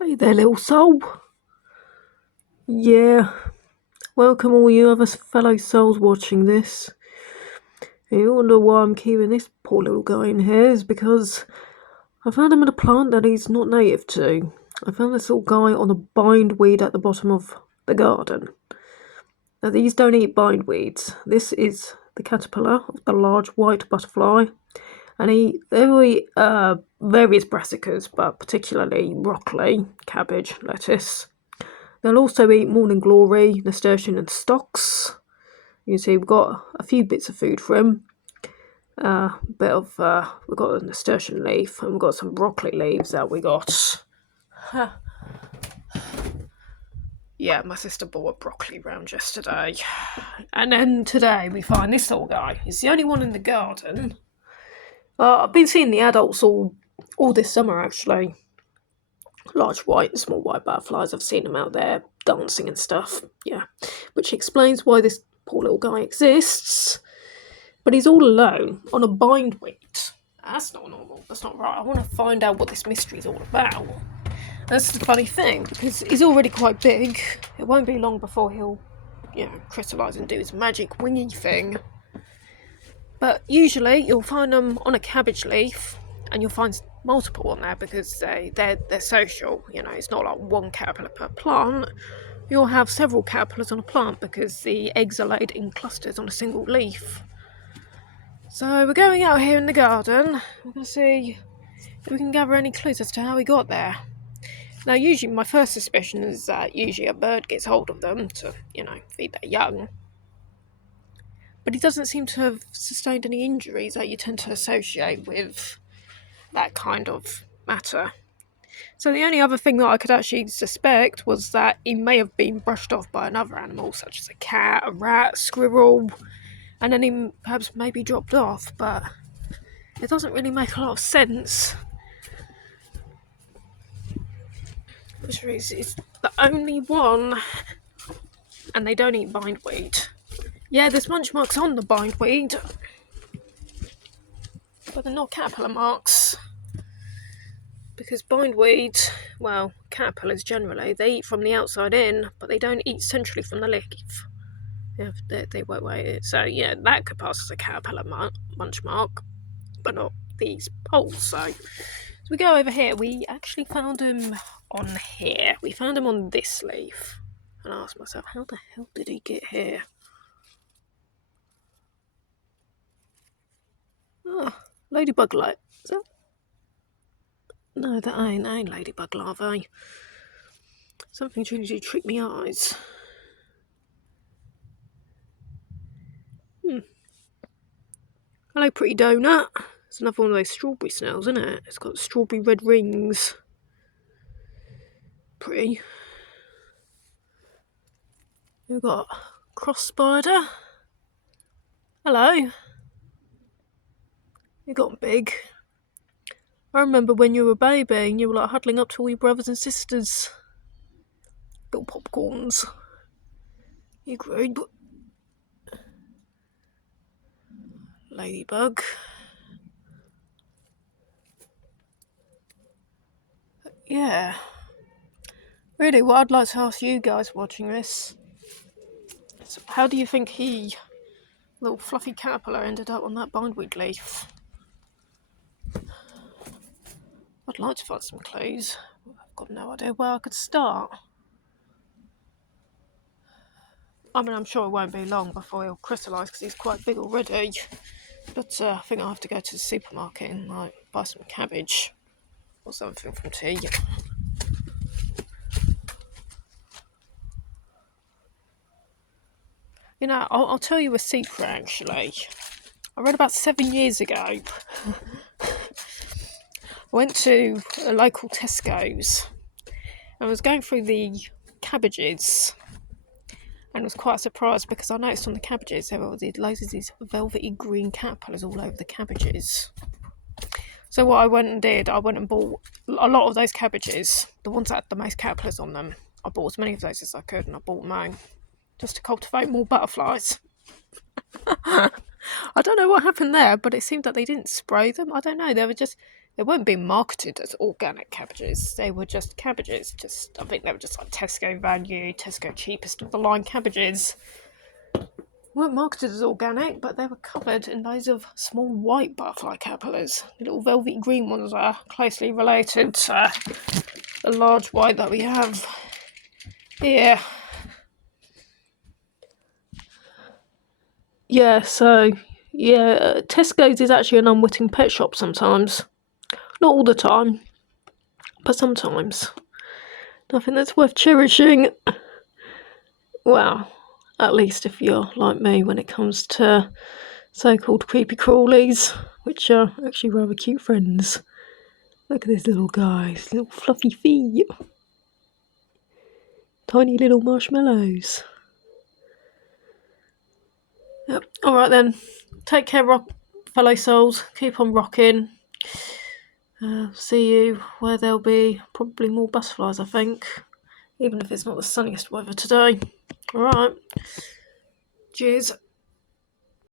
Hey there, little soul. Yeah, welcome all you other fellow souls watching this. You wonder why I'm keeping this poor little guy in here is because I found him in a plant that he's not native to. I found this little guy on a bindweed at the bottom of the garden. Now these don't eat bindweeds. This is the caterpillar of the large white butterfly, and they will eat various brassicas, but particularly broccoli, cabbage, lettuce. They'll also eat morning glory, nasturtium, and stocks. You can see we've got a few bits of food for him. We've got a nasturtium leaf, and we've got some broccoli leaves that we got. Yeah, my sister bought broccoli round yesterday. And then today we find this little guy. He's the only one in the garden. I've been seeing the adults all this summer, actually. Large white and small white butterflies. I've seen them out there dancing and stuff. Yeah, which explains why this poor little guy exists. But he's all alone on a bindweed. That's not normal. That's not right. I want to find out what this mystery is all about. That's the funny thing, because he's already quite big. It won't be long before he'll, crystallise and do his magic wingy thing. But usually you'll find them on a cabbage leaf, and you'll find multiple on there because they're social. It's not like one caterpillar per plant. You'll have several caterpillars on a plant because the eggs are laid in clusters on a single leaf. So we're going out here in the garden. We're going to see if we can gather any clues as to how he got there. Now, usually my first suspicion is that usually a bird gets hold of them to, feed their young. But he doesn't seem to have sustained any injuries that you tend to associate with that kind of matter. So the only other thing that I could actually suspect was that he may have been brushed off by another animal, such as a cat, a rat, squirrel, and then he perhaps maybe dropped off, but it doesn't really make a lot of sense. It's the only one, and they don't eat bindweed. Yeah, there's munch marks on the bindweed, but they're not caterpillar marks. Because bindweed, well, caterpillars generally, they eat from the outside in, but they don't eat centrally from the leaf. They won't wait it. So, yeah, that could pass as a caterpillar munch mark, but not these poles. So we go over here. We actually found him on here. We found him on this leaf. And I asked myself, how the hell did he get here? Oh, ladybug light. Is that? No, that ain't ladybug larvae. Something trying to trick me eyes. Hello, pretty donut. It's another one of those strawberry snails, isn't it? It's got strawberry red rings. Pretty. We've got cross spider. Hello. You got big. I remember when you were a baby and you were like huddling up to all your brothers and sisters. Little popcorns. You grew. Ladybug. Yeah. Really, what I'd like to ask you guys watching this is, how do you think little fluffy caterpillar, ended up on that bindweed leaf? I'd like to find some clues. I've got no idea where I could start. I mean, I'm sure it won't be long before he'll crystallise because he's quite big already. But I think I'll have to go to the supermarket and buy some cabbage or something from tea. I'll tell you a secret actually. I read about 7 years ago. I went to a local Tesco's and I was going through the cabbages and was quite surprised because I noticed on the cabbages there were loads of these velvety green caterpillars all over the cabbages. So what I went and did, I went and bought a lot of those cabbages, the ones that had the most caterpillars on them. I bought as many of those as I could and I bought mine just to cultivate more butterflies. I don't know what happened there, but it seemed that they didn't spray them. I don't know, they were just They weren't being marketed as organic cabbages. They were just cabbages. I think they were just like Tesco value, Tesco cheapest of the line cabbages. Weren't marketed as organic, but they were covered in loads of small white butterfly caterpillars. The little velvety green ones are closely related to the large white that we have here. Yeah, so, yeah, Tesco's is actually an unwitting pet shop sometimes. Not all the time, but sometimes. Nothing that's worth cherishing. Well, at least if you're like me when it comes to so-called creepy crawlies, which are actually rather cute friends. Look at this little guy, his little fluffy feet. Tiny little marshmallows. Yep. Alright then. Take care, fellow souls. Keep on rocking. See you where there'll be probably more butterflies, I think. Even if it's not the sunniest weather today. Alright. Cheers.